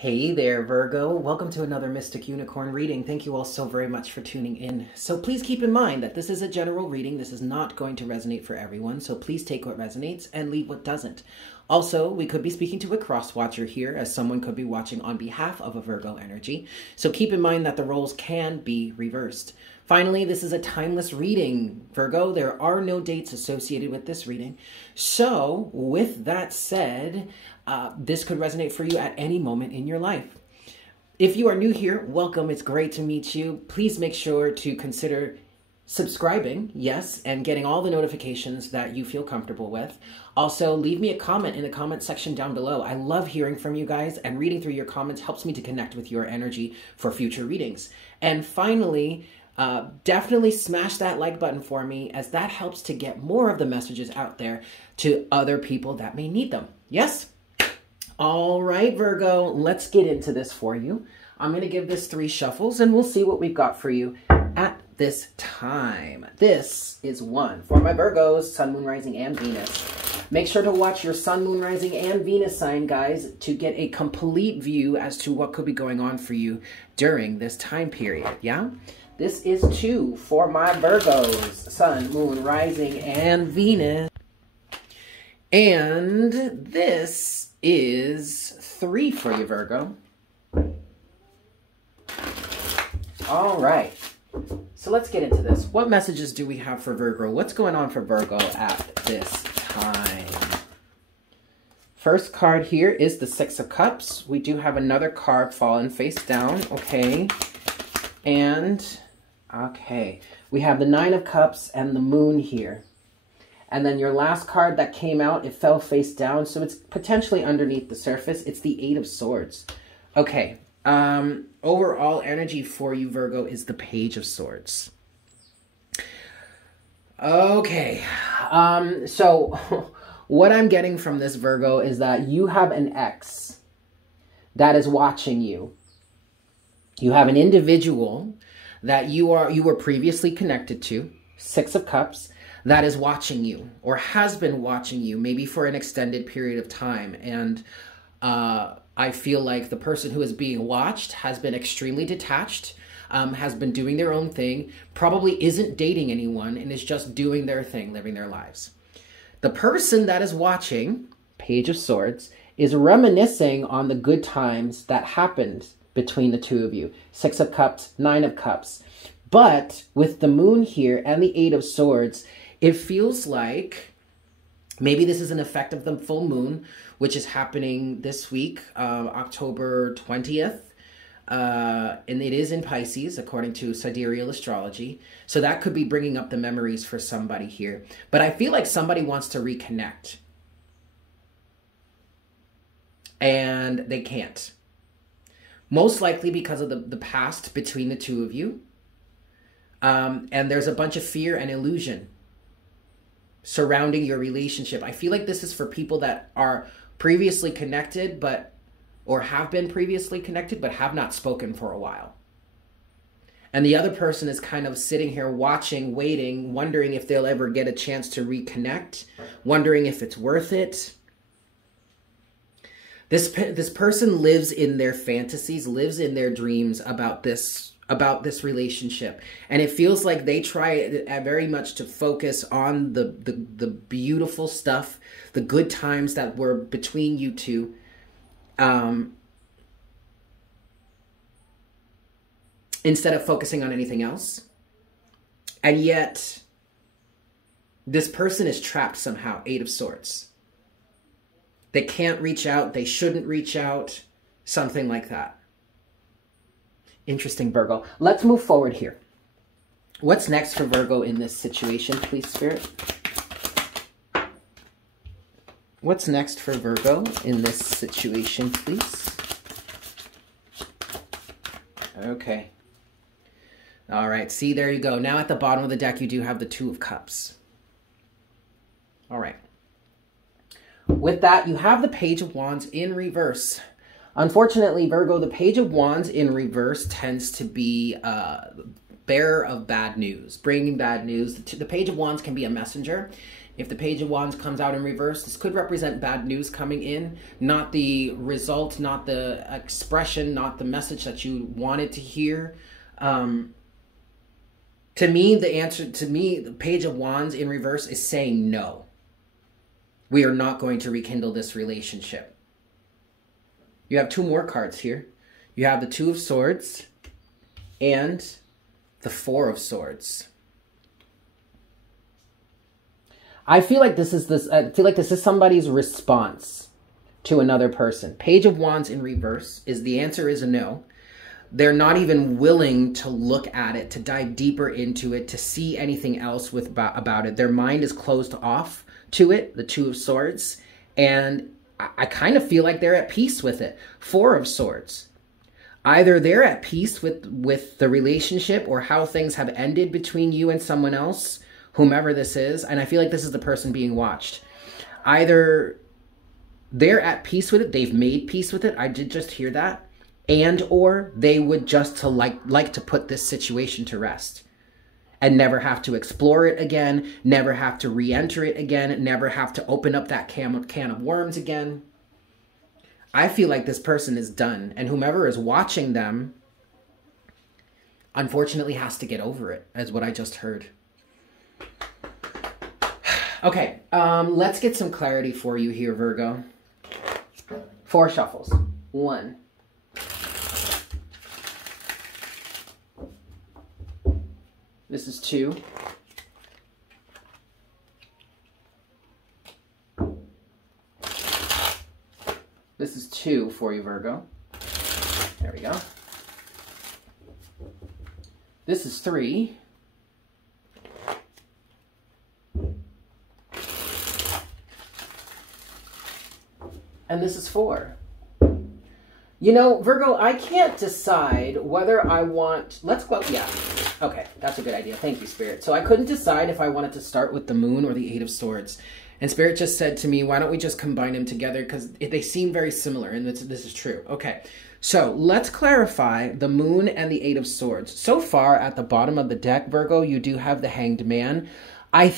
Hey there, Virgo. Welcome to another Mystic Unicorn reading. Thank you all so very much for tuning in. So please keep in mind that this is a general reading. This is not going to resonate for everyone, so please take what resonates and leave what doesn't. Also, we could be speaking to a cross-watcher here, as someone could be watching on behalf of a Virgo energy. So keep in mind that the roles can be reversed. Finally, this is a timeless reading, Virgo. There are no dates associated with this reading. So, with that said, this could resonate for you at any moment in your life. If you are new here, welcome. It's great to meet you. Please make sure to consider subscribing, yes, and getting all the notifications that you feel comfortable with. Also, leave me a comment in the comment section down below. I love hearing from you guys, and reading through your comments helps me to connect with your energy for future readings. And finally, definitely smash that like button for me, as that helps to get more of the messages out there to other people that may need them. Yes? All right, Virgo, let's get into this for you. I'm going to give this 3 shuffles and we'll see what we've got for you at this time. This is one for my Virgos, Sun, Moon, Rising, and Venus. Make sure to watch your Sun, Moon, Rising, and Venus sign, guys, to get a complete view as to what could be going on for you during this time period, yeah? This is 2 for my Virgos, Sun, Moon, Rising, and Venus. And this is 3 for you, Virgo. All right. So let's get into this. What messages do we have for Virgo? What's going on for Virgo at this time? First card here is the 6 of Cups. We do have another card fallen face down. Okay. And, okay. We have the 9 of Cups and the Moon here. And then your last card that came out, it fell face down, so it's potentially underneath the surface. It's the 8 of Swords. Okay, overall energy for you, Virgo, is the Page of Swords. Okay, so what I'm getting from this, Virgo, is that you have an ex that is watching you. You have an individual that you were previously connected to, 6 of Cups, that is watching you or has been watching you maybe for an extended period of time. And I feel like the person who is being watched has been extremely detached, has been doing their own thing, probably isn't dating anyone, and is just doing their thing, living their lives. The person that is watching, Page of Swords, is reminiscing on the good times that happened between the two of you. 6 of Cups, 9 of Cups. But with the Moon here and the 8 of Swords, it feels like maybe this is an effect of the full moon, which is happening this week, October 20th. And it is in Pisces, according to sidereal astrology. So that could be bringing up the memories for somebody here. But I feel like somebody wants to reconnect. And they can't. Most likely because of the past between the two of you. And there's a bunch of fear and illusion surrounding your relationship. I feel like this is for people that are previously connected, or have been previously connected, but have not spoken for a while. And the other person is kind of sitting here watching, waiting, wondering if they'll ever get a chance to reconnect, wondering if it's worth it. This person lives in their fantasies, lives in their dreams about this relationship, and it feels like they try very much to focus on the beautiful stuff, the good times that were between you two, instead of focusing on anything else. And yet this person is trapped somehow. 8 of Swords. They can't reach out, they shouldn't reach out, something like that. Interesting, Virgo. Let's move forward here. What's next for Virgo in this situation, please, Spirit? What's next for Virgo in this situation, please? Okay. All right. See, there you go. Now at the bottom of the deck, you do have the 2 of Cups. All right. With that, you have the Page of Wands in reverse. Unfortunately, Virgo, the Page of Wands in reverse tends to be bearer of bad news, bringing bad news. The Page of Wands can be a messenger. If the Page of Wands comes out in reverse, this could represent bad news coming in, not the result, not the expression, not the message that you wanted to hear. To me, the Page of Wands in reverse is saying no. We are not going to rekindle this relationship. You have two more cards here. You have the Two of Swords and the Four of Swords. I feel like this is somebody's response to another person. Page of Wands in reverse is the answer is a no. They're not even willing to look at it, to dive deeper into it, to see anything else about it. Their mind is closed off to it, the Two of Swords, and I kind of feel like they're at peace with it. Four of Swords. Either they're at peace with the relationship or how things have ended between you and someone else, whomever this is, and I feel like this is the person being watched. Either they're at peace with it, they've made peace with it, I did just hear that, and or they would just like to put this situation to rest and never have to explore it again, never have to re-enter it again, never have to open up that can of worms again. I feel like this person is done, and whomever is watching them, unfortunately, has to get over it, is what I just heard. Okay, let's get some clarity for you here, Virgo. 4 shuffles. 1. This is 2. This is 2 for you, Virgo. There we go. This is 3. And this is 4. You know, Virgo, I can't decide whether I want... Let's go... Yeah. Okay, that's a good idea. Thank you, Spirit. So I couldn't decide if I wanted to start with the Moon or the Eight of Swords. And Spirit just said to me, why don't we just combine them together? Because they seem very similar, and this is true. Okay, so let's clarify the Moon and the Eight of Swords. So far, at the bottom of the deck, Virgo, you do have the Hanged Man. I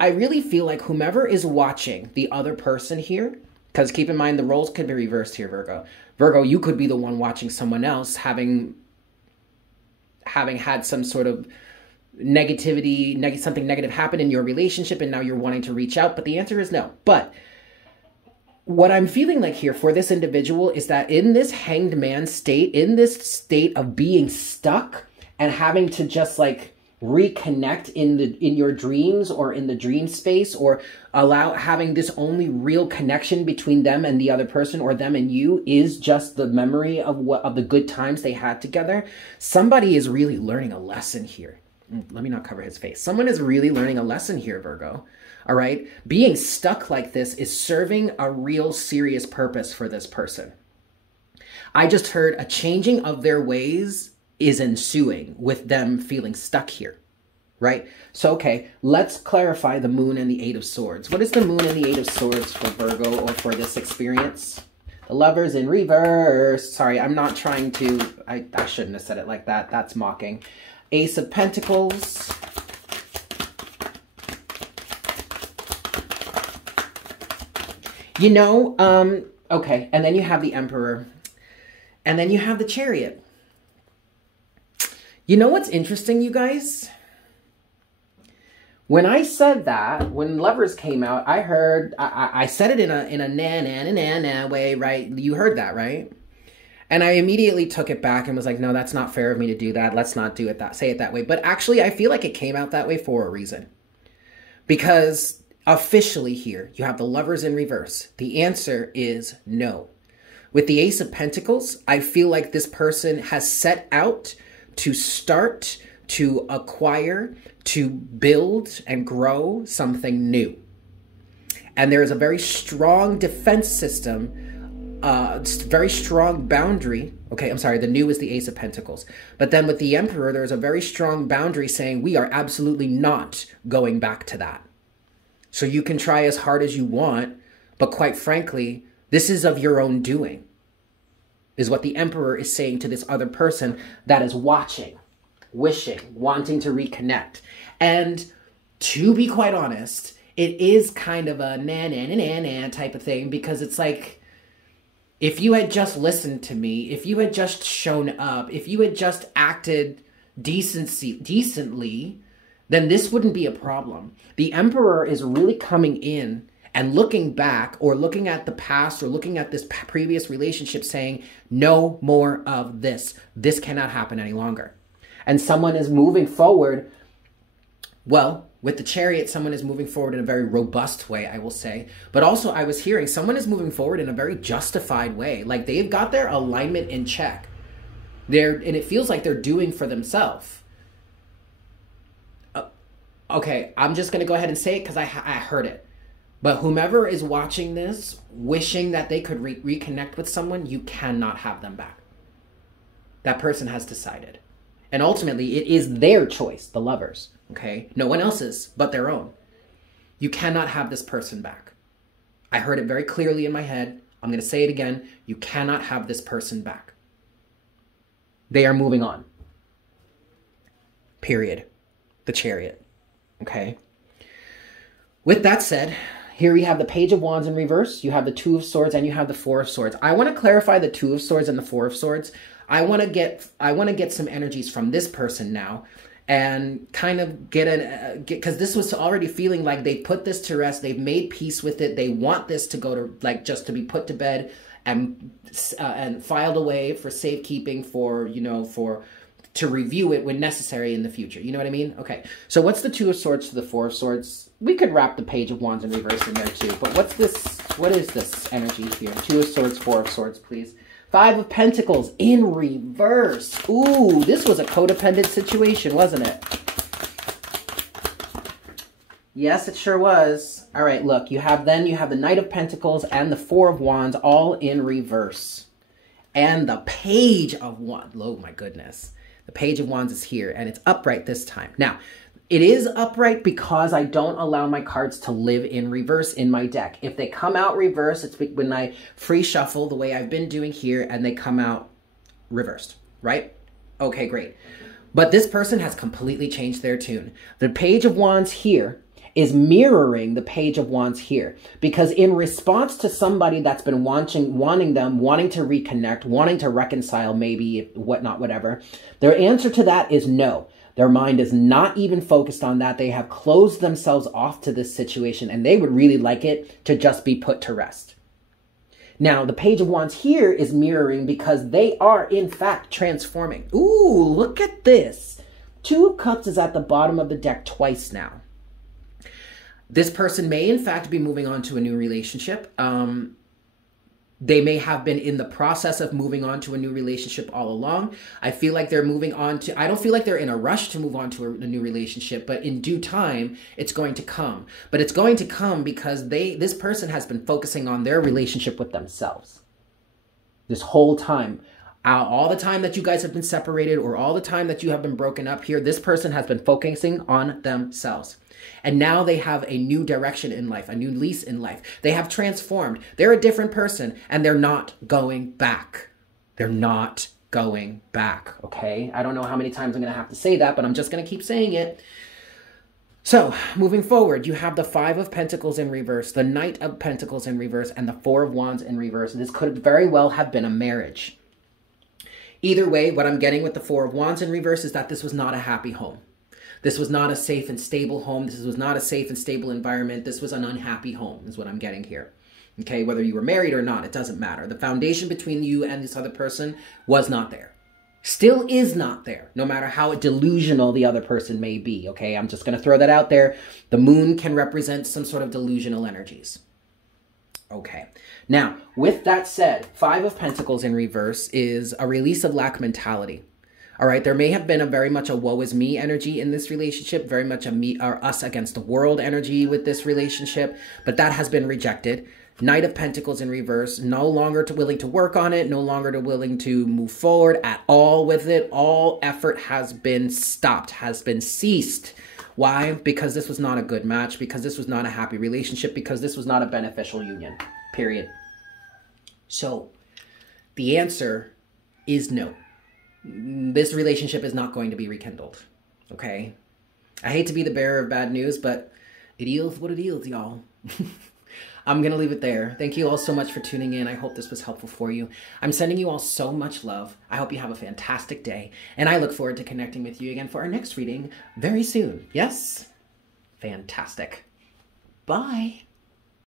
really feel like whomever is watching the other person here... Because keep in mind, the roles could be reversed here, Virgo. Virgo, you could be the one watching someone else having had some sort of negativity, something negative happen in your relationship, and now you're wanting to reach out, but the answer is no. But what I'm feeling like here for this individual is that in this Hanged Man state, in this state of being stuck and having to just like reconnect in your dreams or in the dream space, or having this only real connection between them and the other person, or them and you, is just the memory of the good times they had together. Somebody is really learning a lesson here. Let me not cover his face. Someone is really learning a lesson here, Virgo. All right? Being stuck like this is serving a real serious purpose for this person. I just heard a changing of their ways is ensuing with them feeling stuck here, right? So, okay, let's clarify the Moon and the Eight of Swords. What is the Moon and the Eight of Swords for Virgo or for this experience? The Lovers in reverse. Sorry, I'm not trying to... I shouldn't have said it like that. That's mocking. Ace of Pentacles. You know, okay, and then you have the Emperor. And then you have the Chariot. You know what's interesting, you guys? When I said that, when Lovers came out, I heard, I said it in a na way, right? You heard that, right? And I immediately took it back and was like, no, that's not fair of me to do that. Let's not do it say it that way. But actually, I feel like it came out that way for a reason. Because officially here, you have the Lovers in reverse. The answer is no. With the Ace of Pentacles, I feel like this person has set out to start, to acquire, to build and grow something new. And there is a very strong defense system, very strong boundary. Okay, I'm sorry, the new is the Ace of Pentacles. But then with the Emperor, there's a very strong boundary saying we are absolutely not going back to that. So you can try as hard as you want, but quite frankly, this is of your own doing, is what the Emperor is saying to this other person that is watching, wishing, wanting to reconnect. And to be quite honest, it is kind of a na type of thing, because it's like, if you had just listened to me, if you had just shown up, if you had just acted decently, then this wouldn't be a problem. The Emperor is really coming in and looking back, or looking at the past, or looking at this previous relationship, saying, no more of this. This cannot happen any longer. And someone is moving forward. Well, with the Chariot, someone is moving forward in a very robust way, I will say. But also, I was hearing someone is moving forward in a very justified way. Like, they've got their alignment in check. And it feels like they're doing for themselves. Okay, I'm just going to go ahead and say it because I heard it. But whomever is watching this, wishing that they could reconnect with someone, you cannot have them back. That person has decided. And ultimately, it is their choice, the lovers. Okay? No one else's but their own. You cannot have this person back. I heard it very clearly in my head. I'm going to say it again. You cannot have this person back. They are moving on. Period. The Chariot. Okay? With that said, here we have the Page of Wands in reverse. You have the Two of Swords and you have the Four of Swords. I want to clarify the Two of Swords and the Four of Swords. I want to get some energies from this person now, and kind of because this was already feeling like they put this to rest. They've made peace with it. They want this to go to, like, just to be put to bed and filed away for safekeeping, to review it when necessary in the future. You know what I mean? Okay. So what's the Two of Swords to the Four of Swords? We could wrap the Page of Wands in reverse in there too. But what's this? What is this energy here? Two of Swords, Four of Swords, please. Five of Pentacles in reverse. Ooh, this was a codependent situation, wasn't it? Yes, it sure was. All right, look, you have the Knight of Pentacles and the Four of Wands all in reverse. And the Page of Wands. Oh my goodness. The Page of Wands is here, and it's upright this time. Now, it is upright because I don't allow my cards to live in reverse in my deck. If they come out reverse, it's when I free shuffle the way I've been doing here, and they come out reversed, right? Okay, great. But this person has completely changed their tune. The Page of Wands here is mirroring the Page of Wands here, because in response to somebody that's been wanting to reconnect, wanting to reconcile, maybe, whatnot, whatever, their answer to that is no. Their mind is not even focused on that. They have closed themselves off to this situation, and they would really like it to just be put to rest. Now, the Page of Wands here is mirroring because they are, in fact, transforming. Ooh, look at this. Two of Cups is at the bottom of the deck twice now. This person may, in fact, be moving on to a new relationship. They may have been in the process of moving on to a new relationship all along. I feel like they're moving on to, I don't feel like they're in a rush to move on to a new relationship, but in due time, it's going to come. But it's going to come because this person has been focusing on their relationship with themselves this whole time. All the time that you guys have been separated, or all the time that you have been broken up here, this person has been focusing on themselves. And now they have a new direction in life, a new lease in life. They have transformed. They're a different person, and they're not going back. They're not going back, okay? I don't know how many times I'm going to have to say that, but I'm just going to keep saying it. So, moving forward, you have the Five of Pentacles in reverse, the Knight of Pentacles in reverse, and the Four of Wands in reverse. This could very well have been a marriage. Either way, what I'm getting with the Four of Wands in reverse is that this was not a happy home. This was not a safe and stable home. This was not a safe and stable environment. This was an unhappy home, is what I'm getting here. Okay, whether you were married or not, it doesn't matter. The foundation between you and this other person was not there. Still is not there, no matter how delusional the other person may be, okay? I'm just going to throw that out there. The moon can represent some sort of delusional energies. Okay. Now, with that said, Five of Pentacles in reverse is a release of lack mentality. All right, there may have been very much a woe is me energy in this relationship, very much a me or us against the world energy with this relationship, but that has been rejected. Knight of Pentacles in reverse, no longer willing to work on it, no longer willing to move forward at all with it. All effort has been stopped, has been ceased. Why? Because this was not a good match, because this was not a happy relationship, because this was not a beneficial union, period. So the answer is no. This relationship is not going to be rekindled, okay? I hate to be the bearer of bad news, but It is what it is, y'all. I'm going to leave it there. Thank you all so much for tuning in. I hope this was helpful for you. I'm sending you all so much love. I hope you have a fantastic day. And I look forward to connecting with you again for our next reading very soon. Yes? Fantastic. Bye.